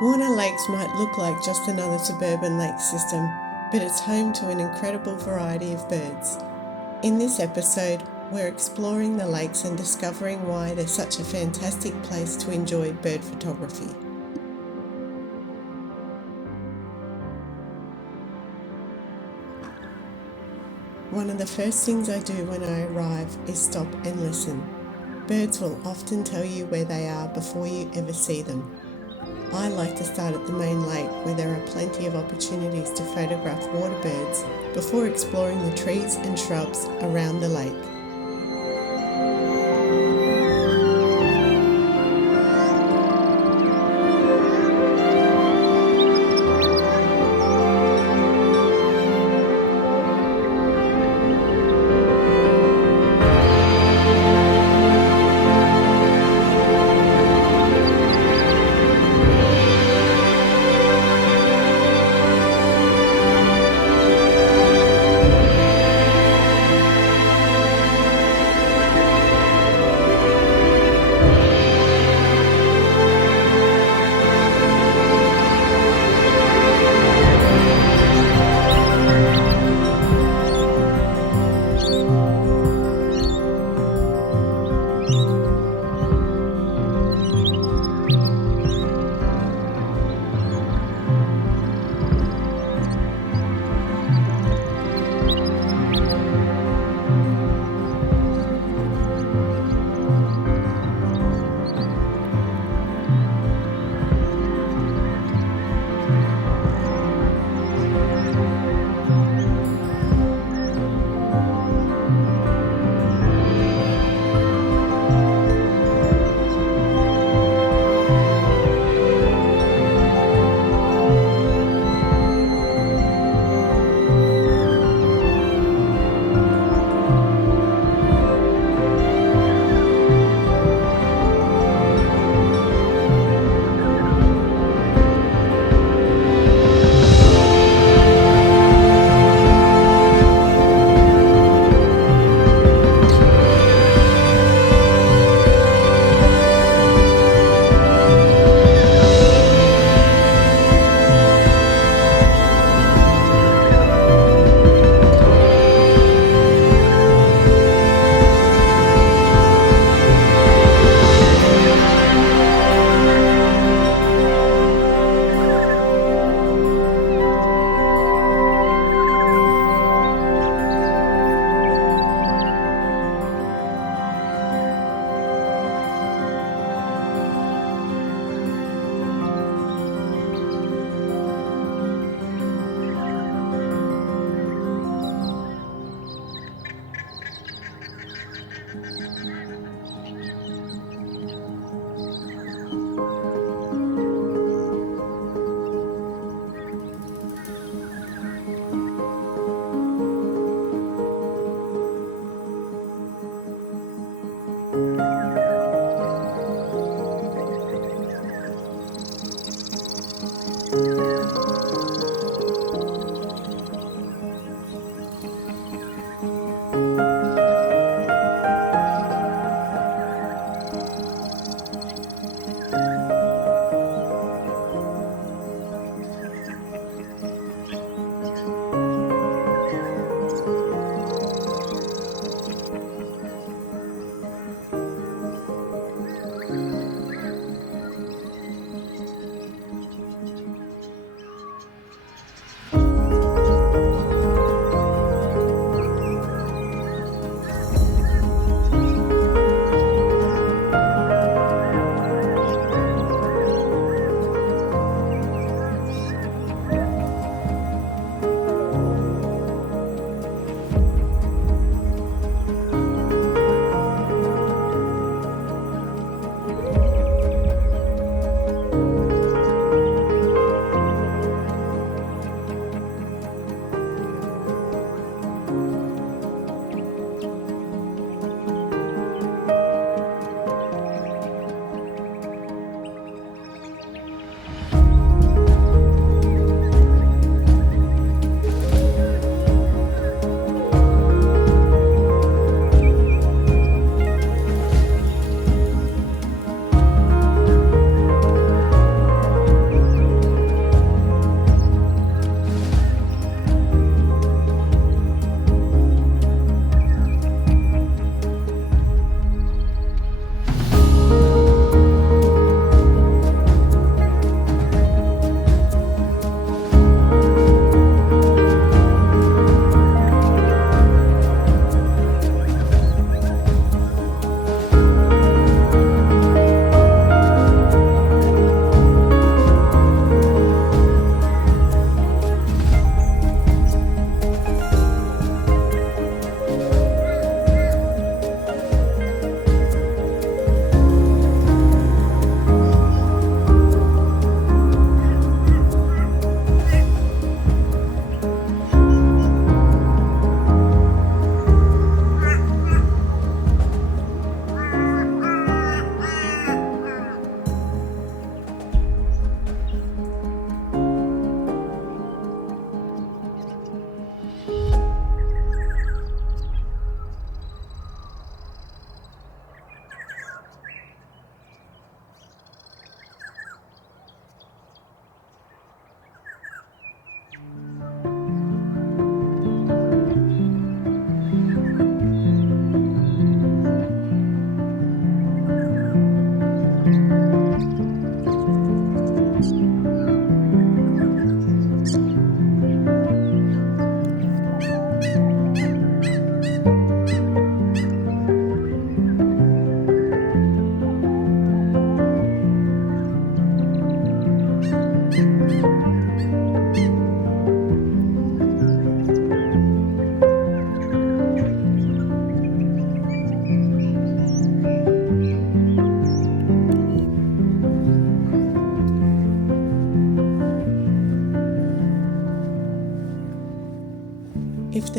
Warner Lakes might look like just another suburban lake system, but it's home to an incredible variety of birds. In this episode, we're exploring the lakes and discovering why they're such a fantastic place to enjoy bird photography. One of the first things I do when I arrive is stop and listen. Birds will often tell you where they are before you ever see them. I like to start at the main lake where there are plenty of opportunities to photograph waterbirds before exploring the trees and shrubs around the lake.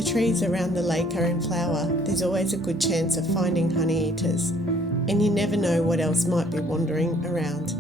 the trees around the lake are in flower, there's always a good chance of finding honeyeaters, and you never know what else might be wandering around.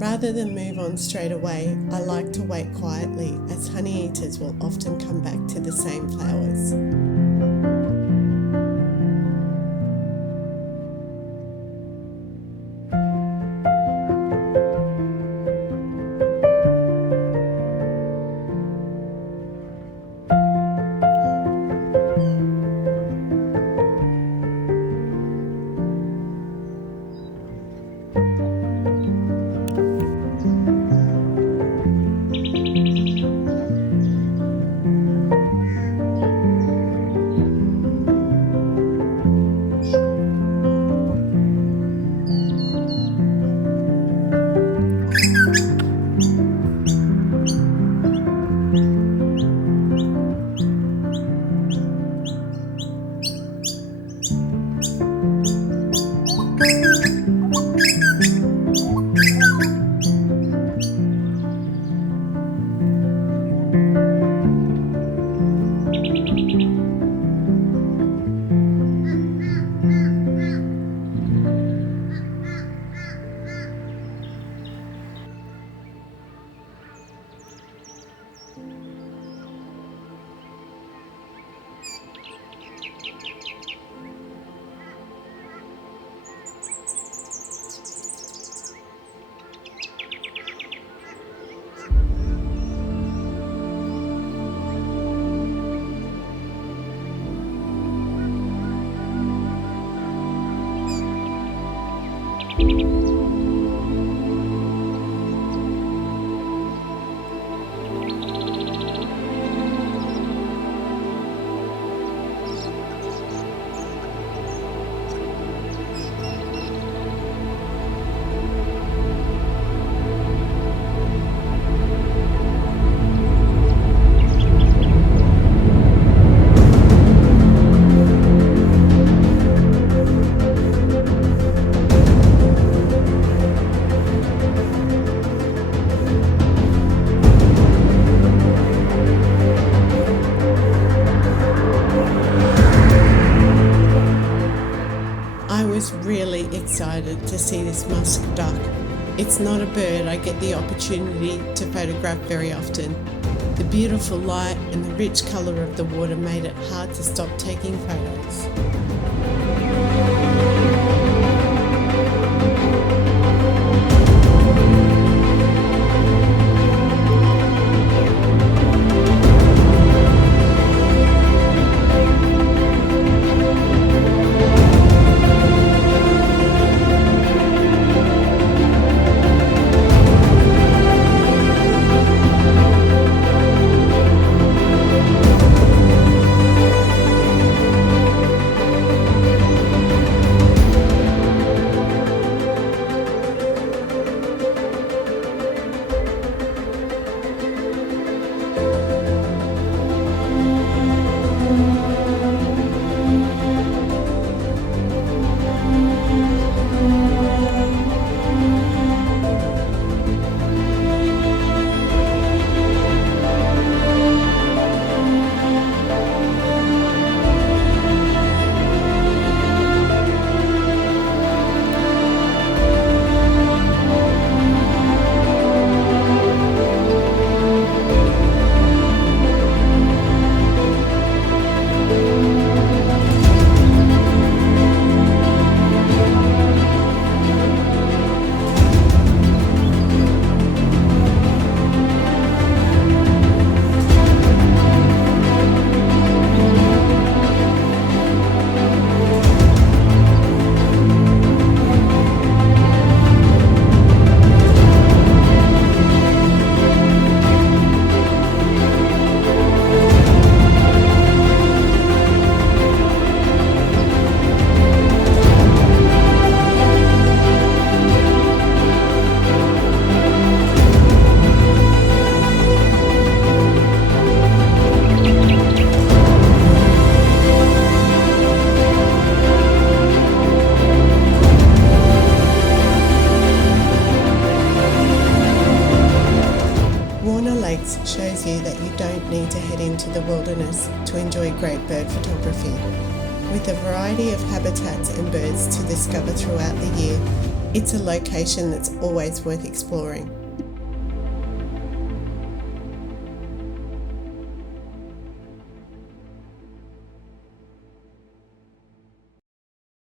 Rather than move on straight away, I like to wait quietly, as honeyeaters will often come back to the same flowers. Really excited to see this musk duck. It's not a bird I get the opportunity to photograph very often. The beautiful light and the rich colour of the water made it hard to stop taking photos. need to head into the wilderness to enjoy great bird photography. With a variety of habitats and birds to discover throughout the year, it's a location that's always worth exploring.